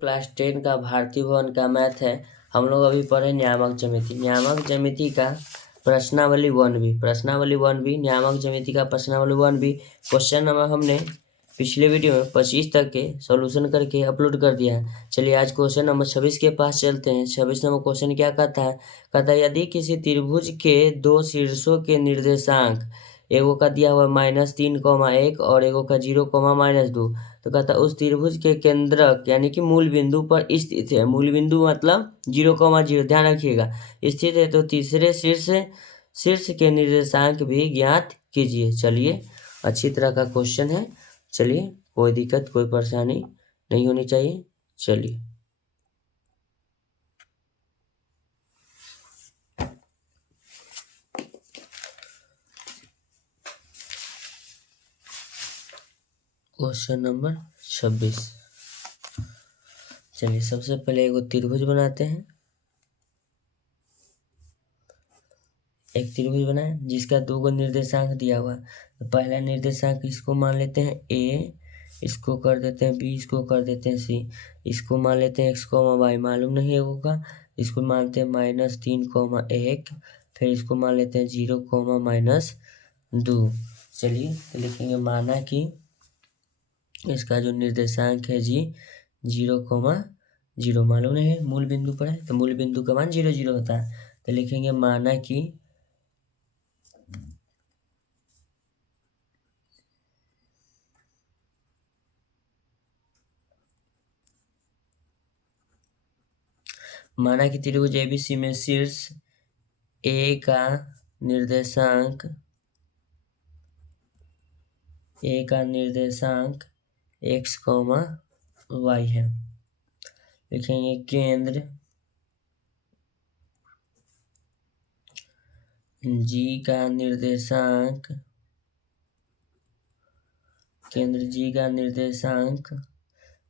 Class 10 का भारतीय भवन का मैथ है। हम लोग अभी पढ़े नियामक ज्यामिति का प्रश्नावली 1b नियामक ज्यामिति का प्रश्नावली 1b क्वेश्चन नंबर हमने पिछले वीडियो में 25 तक के सॉल्यूशन करके अपलोड कर दिया है। चलिए आज क्वेश्चन नंबर 26 के पास चलते हैं। 26 नंबर क्वेश्चन क्या कहता है यदि किसी त्रिभुज के दो शीर्षों के निर्देशांक एगो का दिया हुआ -3,1 और एगो का 0,-2 तो कहता है उस त्रिभुज के केंद्रक यानी कि मूल बिंदु पर स्थित है। मूल बिंदु मतलब 0,0, ध्यान रखिएगा, स्थित है। तो तीसरे शीर्ष के निर्देशांक भी ज्ञात कीजिए। चलिए अच्छी तरह का क्वेश्चन है। चलिए कोई दिक्कत कोई परेशानी नहीं होनी चाहिए। चलिए क्वेश्चन नंबर 26। चलिए सबसे पहले एगो त्रिभुज बनाते हैं। एक त्रिभुज बनाए जिसका 2 निर्देशांक दिया हुआ है। तो पहला निर्देशांक इसको मान लेते हैं ए, इसको कर देते हैं बी, इसको कर देते हैं सी, इसको मान लेते हैं x, y मालूम नहीं है होगा, इसको मानते हैं -3,1, फिर इसको मान लेते हैं 0,-2। चलिए तो लिखेंगे माना कि इसका जो निर्देशांक है जी 0,0 मालूम नहीं है, मूल बिंदु पर है तो मूल बिंदु का मान 0,0 होता है। तो लिखेंगे माना कि त्रिभुज एबीसी में शीर्ष ए का निर्देशांक x, y है। लिखेंगे केंद्र G का निर्देशांक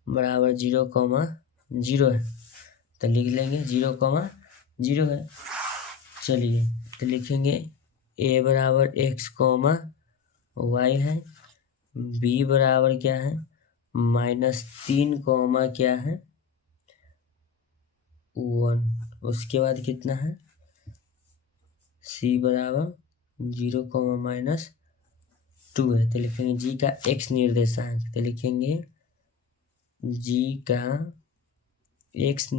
बराबर 0,0 है। तो लिख लेंगे 0,0 है। चलिए तो लिखेंगे a बराबर x, y है, b बराबर क्या है -3, क्या है 1, उसके बाद कितना है c बराबर 0,-2 है। तो लिखेंगे g का x निर्देशांक, तो लिखेंगे g का x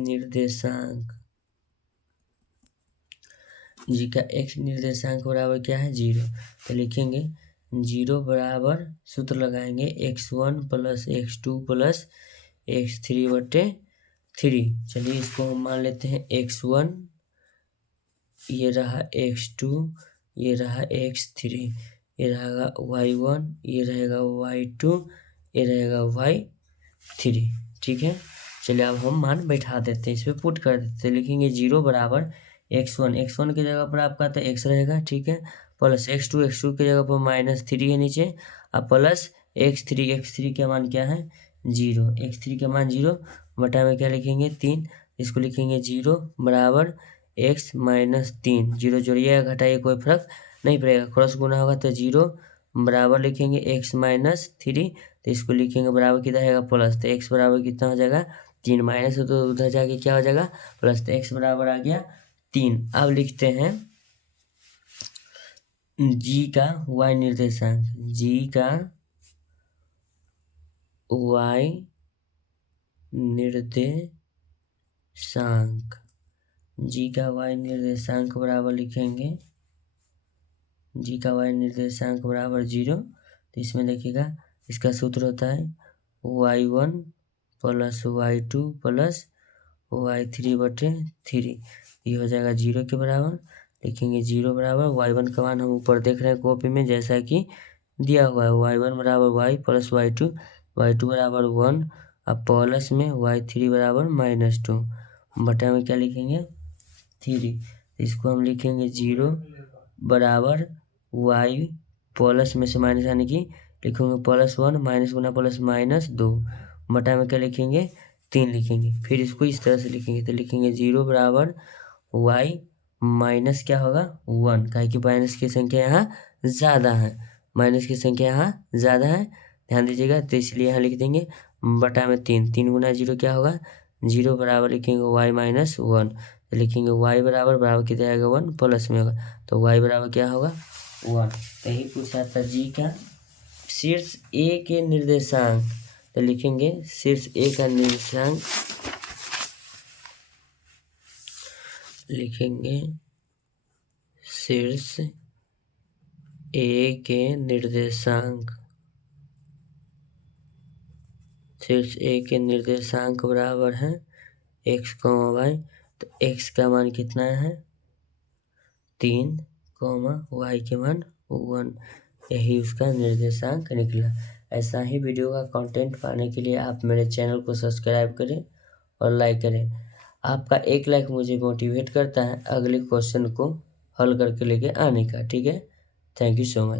निर्देशांक बराबर क्या है 0। तो लिखेंगे 0 बराबर सूत्र लगाएंगे x1 + x2 + x3/3। चलिए इसको हम मान लेते हैं x1, ये रहा x2, ये रहा x3, ये रहेगा y1, ये रहेगा y2, ये रहेगा y3। ठीक है। चलिए अब हम मान बैठा देते हैं, इस पर पुट कर देते हैं। लिखेंगे 0 बराबर x1 की जगह पर आपका तो x रहेगा, ठीक है, प्लस x2 की जगह पर -3 है नीचे, और प्लस x3 का मान क्या है 0, x3 का मान 0 बटा में क्या लिखेंगे 3। इसको लिखेंगे 0 बराबर x -3, 0 जोड़िएगा घटाइए कोई फर्क नहीं पड़ेगा, क्रॉस गुना होगा तो 0 बराबर लिखेंगे x -3। तो इसको लिखेंगे बराबर कितना रहेगा प्लस, तो x बराबर कितना हो जाएगा 3, माइनस हो तो उधर जाके क्या हो जाएगा प्लस, तो x बराबर आ गया 3। अब लिखते हैं g का y निर्देशांक, g का y निर्देशांक बराबर लिखेंगे g का y निर्देशांक बराबर 0। तो इसमें देखिएगा इसका सूत्र होता है y1 + y2 + y3/3, ये हो जाएगा 0 के बराबर। लिखेंगे 0 बराबर y1 का मान हम ऊपर देख रहे हैं कॉपी में जैसा कि दिया हुआ है, y1 बराबर y + y2 बराबर 1, अब प्लस में y3 बराबर -2, बटा में क्या लिखेंगे 3। इसको हम लिखेंगे 0 बराबर y प्लस में से माइनस यानी कि लिखेंगे +1, माइनस गुना प्लस -2, बटा में क्या लिखेंगे 3 लिखेंगे। फिर इसको इस तरह से लिखेंगे, तो लिखेंगे 0 बराबर y माइनस क्या होगा 1, काहे कि माइनस की संख्या यहाँ ज़्यादा है, ध्यान दीजिएगा, तो इसलिए यहाँ लिख देंगे बटा में 3, 3 गुना 0 क्या होगा 0 बराबर लिखेंगे y माइनस 1, तो लिखेंगे y बराबर कितना आएगा 1 प्लस में होगा, तो y बराबर क्या होगा 1। तो यही पूछा था जी का शीर्ष ए के निर्देशांक, तो लिखेंगे शीर्ष ए का निर्देशांक, लिखेंगे शीर्ष ए के निर्देशांक, शीर्ष ए के निर्देशांक बराबर है x, y, तो x का मान कितना है 3, y के मान 1, यही उसका निर्देशांक निकला। ऐसा ही वीडियो का कंटेंट पाने के लिए आप मेरे चैनल को सब्सक्राइब करें और लाइक करें। आपका एक लाइक मुझे मोटिवेट करता है अगले क्वेश्चन को हल करके लेके आने का। ठीक है, थैंक यू सो मच।